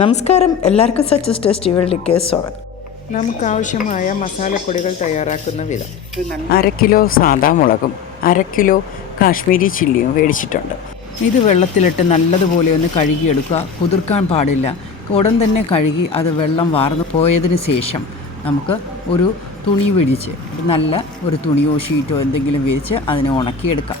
നമസ്കാരം. എല്ലാവർക്കും such as taste ഇവരിലേക്ക് സ്വാഗതം. നമുക്ക് ആവശ്യമായ മസാലപ്പൊടികൾ തയ്യാറാക്കുന്ന വിധം. അര കിലോ സാദാ മുളകും അര കിലോ കാശ്മീരി ചില്ലിയും മേടിച്ചിട്ടുണ്ട് ഇത് വെള്ളത്തിലിട്ട് നല്ലതുപോലെ ഒന്ന് കഴുകിയെടുക്കുക. കുതിർക്കാൻ പാടില്ല. ഉടൻ തന്നെ കഴുകി അത് വെള്ളം വാർന്നു പോയതിന് ശേഷം നമുക്ക് ഒരു തുണി വിരിച്ച് നല്ല ഒരു തുണിയോ ഷീറ്റോ എന്തെങ്കിലും വിരിച്ച് അതിനെ ഉണക്കിയെടുക്കാം.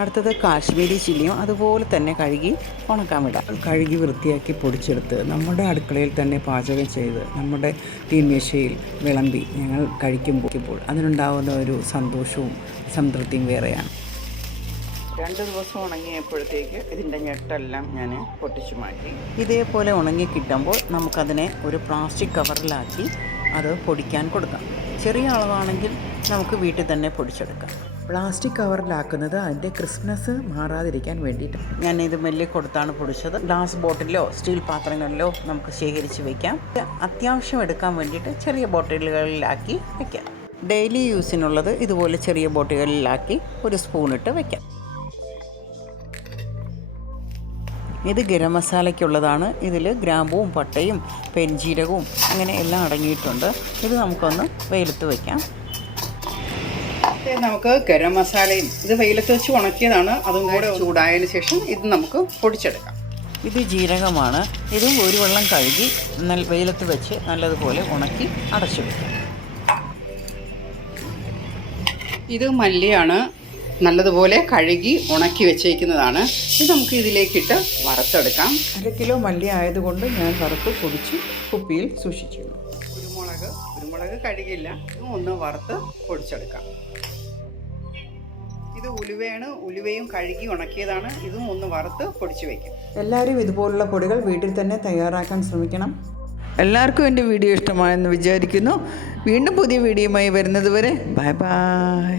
അടുത്തത് കാശ്മീരി ചില്ലിയും അതുപോലെ തന്നെ കഴുകി ഉണക്കാൻ വിടാം. കഴുകി വൃത്തിയാക്കി പൊടിച്ചെടുത്ത് നമ്മുടെ അടുക്കളയിൽ തന്നെ പാചകം ചെയ്ത് നമ്മുടെ തീൻമേശയിൽ വിളമ്പി ഞങ്ങൾ കഴിക്കുമ്പോൾ അതിനുണ്ടാകുന്ന ഒരു സന്തോഷവും സംതൃപ്തിയും വേറെയാണ്. രണ്ട് ദിവസം ഉണങ്ങിയപ്പോഴത്തേക്ക് ഇതിന്റെ ഞെട്ടെല്ലാം ഞാൻ പൊട്ടിച്ചു മാറ്റി. ഇതേപോലെ ഉണങ്ങി കിട്ടുമ്പോൾ നമുക്കതിനെ ഒരു പ്ലാസ്റ്റിക് കവറിലാക്കി അത് പൊടിക്കാൻ കൊടുക്കാം. ചെറിയ അളവാണെങ്കിൽ നമുക്ക് വീട്ടിൽ തന്നെ പൊടിച്ചെടുക്കാം. പ്ലാസ്റ്റിക് കവറിലാക്കുന്നത് അതിന്റെ ക്രിസ്മസ് മാറാതിരിക്കാൻ വേണ്ടിയിട്ട്. ഞാൻ ഇത് മെല്ലെ കൊടുത്താണ് പൊടിച്ചത്. ഗ്ലാസ് ബോട്ടിലോ സ്റ്റീൽ പാത്രങ്ങളിലോ നമുക്ക് ശേഖരിച്ച് വെക്കാം. അത്യാവശ്യം എടുക്കാൻ വേണ്ടിയിട്ട് ചെറിയ ബോട്ടിലുകളിലാക്കി വെക്കാം. ഡെയിലി യൂസിനുള്ളത് ഇതുപോലെ ചെറിയ ബോട്ടിലുകളിലാക്കി ഒരു സ്പൂൺ ഇട്ട് ഇത് ഗരം മസാലയ്ക്കുള്ളതാണ്. ഇതിൽ ഗ്രാമ്പൂവും പട്ടയും പെരിഞ്ജീരകവും അങ്ങനെ എല്ലാം അടങ്ങിയിട്ടുണ്ട്. ഇത് നമുക്കൊന്ന് വെയിലത്ത് വയ്ക്കാം നമുക്ക് ഗരം മസാലയും ഇത് വെയിലത്ത് വെച്ച് ഉണക്കിയതാണ്. അതും കൂടെ ചൂടായതിനു ശേഷം ഇത് നമുക്ക് പൊടിച്ചെടുക്കാം. ഇത് ജീരകമാണ്. ഇതും ഒരു വെള്ളം കഴുകി വെയിലത്ത് വെച്ച് നല്ലതുപോലെ ഉണക്കി അടച്ചു ഇത് മല്ലിയാണ്. നല്ലതുപോലെ കഴുകി ഉണക്കി വെച്ചേക്കുന്നതാണ്. ഇത് നമുക്ക് ഇതിലേക്കിട്ട് വറുത്തെടുക്കാം. അര കിലോ മല്ലി ആയതുകൊണ്ട് ഞാൻ വറുത്ത് പൊടിച്ച് കുപ്പിയിൽ സൂക്ഷിച്ചു കുരുമുളക് കുരുമുളക് കഴുകില്ല ഇതും ഒന്ന് വറുത്ത് പൊടിച്ചെടുക്കാം. ഇത് ഉലുവയാണ്. ഉലുവയും കഴുകി ഉണക്കിയതാണ്. ഇതും ഒന്ന് വറുത്ത് പൊടിച്ചു വയ്ക്കാം എല്ലാവരും ഇതുപോലുള്ള പൊടികൾ വീട്ടിൽ തന്നെ തയ്യാറാക്കാൻ ശ്രമിക്കണം. എല്ലാവർക്കും എന്റെ വീഡിയോ ഇഷ്ടമായെന്ന് വിചാരിക്കുന്നു. വീണ്ടും പുതിയ വീഡിയോയുമായി വരുന്നത് വരെ ബൈ ബൈ.